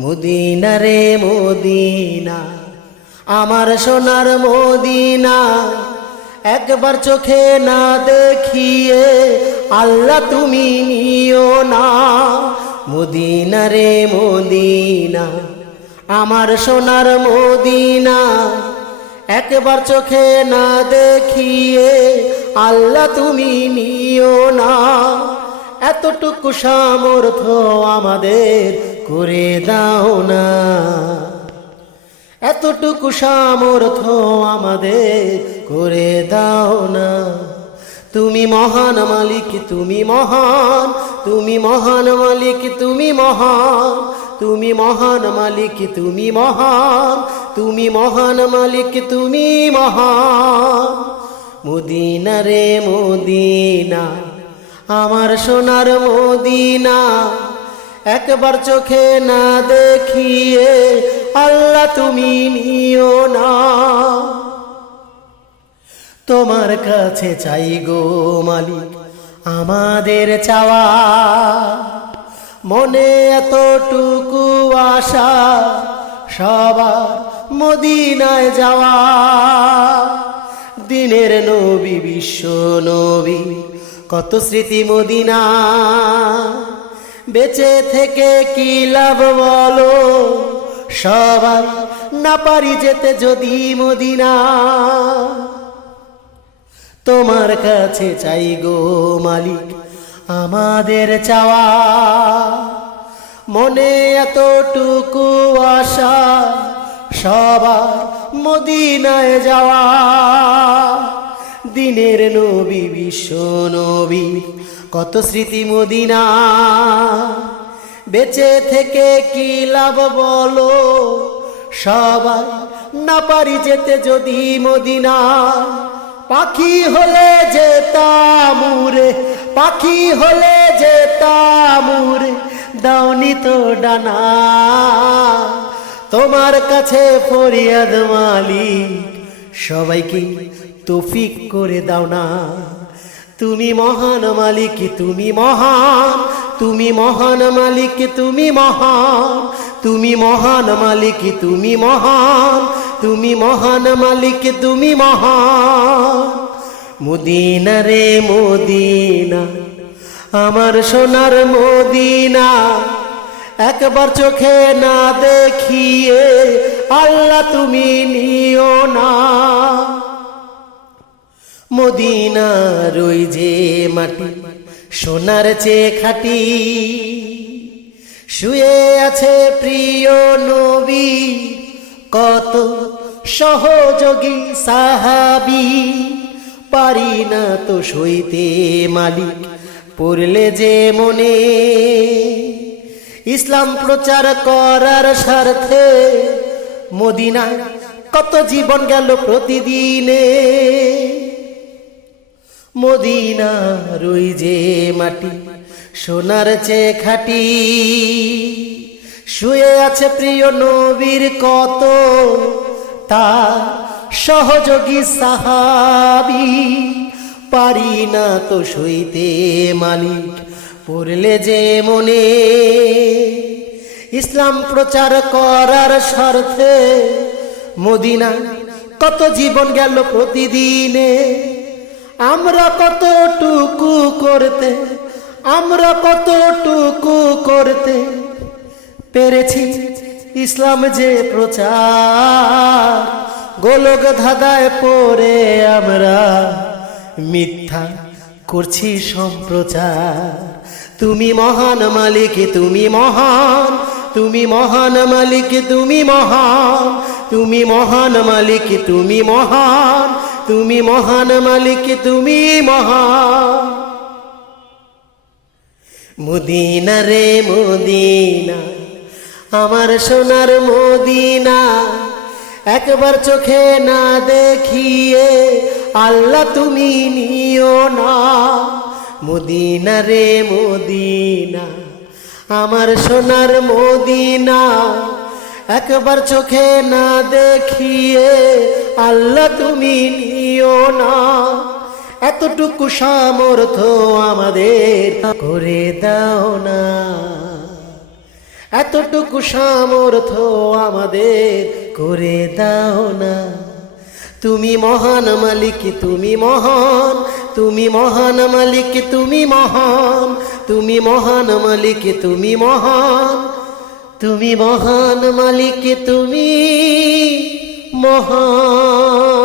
Medina রে Medina, আমার সোনার মদিনা, একবার চোখে না দেখিয়ে আল্লাহ তুমি নিও না। মদিনা রে মদিনা, আমার সোনার মদিনা, একবার চোখে না দেখিয়ে আল্লাহ তুমি নিও না। এতটুকু সামর্থ্য আমাদের করে দাও না। এতটুকু সামর্থ্য আমাদের করে দাও না। তুমি মহান মালিক, তুমি মহান তুমি মহান মালিক, তুমি মহান তুমি মহান মালিক, তুমি মহান তুমি মহান মালিক, তুমি মহান। মদিনা রে মদিনা আমার সোনার মদিনা একবার চোখে না দেখিয়ে আল্লাহ তুমি নিও না। তোমার কাছে চাই গো মালিক আমাদের চাওয়া। মনে এতটুকু আশা সবার মদিনায় যাওয়া। দিনের নবী, বিশ্ব নবী কত স্মৃতি মদিনা। বেঁচে থেকে কি লাভ বলো? সবাই না পারি যেতে যদি মদিনা। তোমার কাছে চাই গো মালিক, আমাদের চাওয়া। মনে এতটুকু আশা সবার মদিনায় যাওয়া। দিনের নবী, বিশ্ব নবী। কত স্মৃতি মদিনা। বেঁচে থেকে কি লাভ বলো? সবাই না পারি যেতে যদি মদিনা। পাখি হলে যে তামুরে পাখি হলে যে তামুরে দাওনি তো ডানা। তোমার কাছে ফরিয়াদ মালিক, সবাইকে তৌফিক করে দাও না। তুমি মহান মালিক, তুমি মহান। তুমি মহান মালিক, তুমি মহান। তুমি মহান মালিক, তুমি মহান। তুমি মহান মালিক, তুমি মহান। মুদিনা রে মুদিনা, আমার সোনার মদিনা, একবার চোখে না দেখিয়ে আল্লাহ তুমি নিও না। মদিনার ওই যে মাটি, সোনার চেয়ে খাটি। শুয়ে আছে প্রিয় নবী, কত সহযোগী সাহাবি। পারি না তো সইতে মালিক, পড়লে যে মনে। ইসলাম প্রচার করার স্বার্থে মদিনায় কত জীবন গেল প্রতিদিনে। মদিনার ওই যে মাটি, সোনার চেয়ে খাটি। শুয়ে আছে প্রিয় নবীর কত, তা সহযোগী সাহাবি। পারি না তো সইতে মালিক, পড়লে যে মনে। ইসলাম প্রচার করার স্বার্থে মদিনা কত জীবন গেল প্রতিদিনে। আমরা কতটুকু করতে, আমরা কতটুকু করতে পেরেছি ইসলাম যে প্রচার, গোলক ধাঁধায় পড়ে আমরা মিথ্যা করছি সম্প্রচার। তুমি মহান মালিক, তুমি মহান তুমি মহান মালিক, তুমি মহান তুমি মহান মালিক, তুমি মহান। তুমি মহান মালিক, তুমি মহান। মুদিনা রে মুদিনা, আমার সোনার মদিনা, একবার চোখে না দেখিয়ে আল্লাহ তুমি নিও না। মুদিনা রে মদিনা, আমার সোনার মদিনা, একবার চোখে না দেখিয়ে আল্লাহ তুমি নিও না। এতটুকু সামর্থ্য আমাদের করে দাও না। এতটুকু সামর্থ্য আমাদের করে দাও না। তুমি মহান মালিক, তুমি মহান। তুমি মহান মালিক, তুমি মহান। তুমি মহান মালিক, তুমি মহান। তুমি মহান মালিক, তুমি মহান।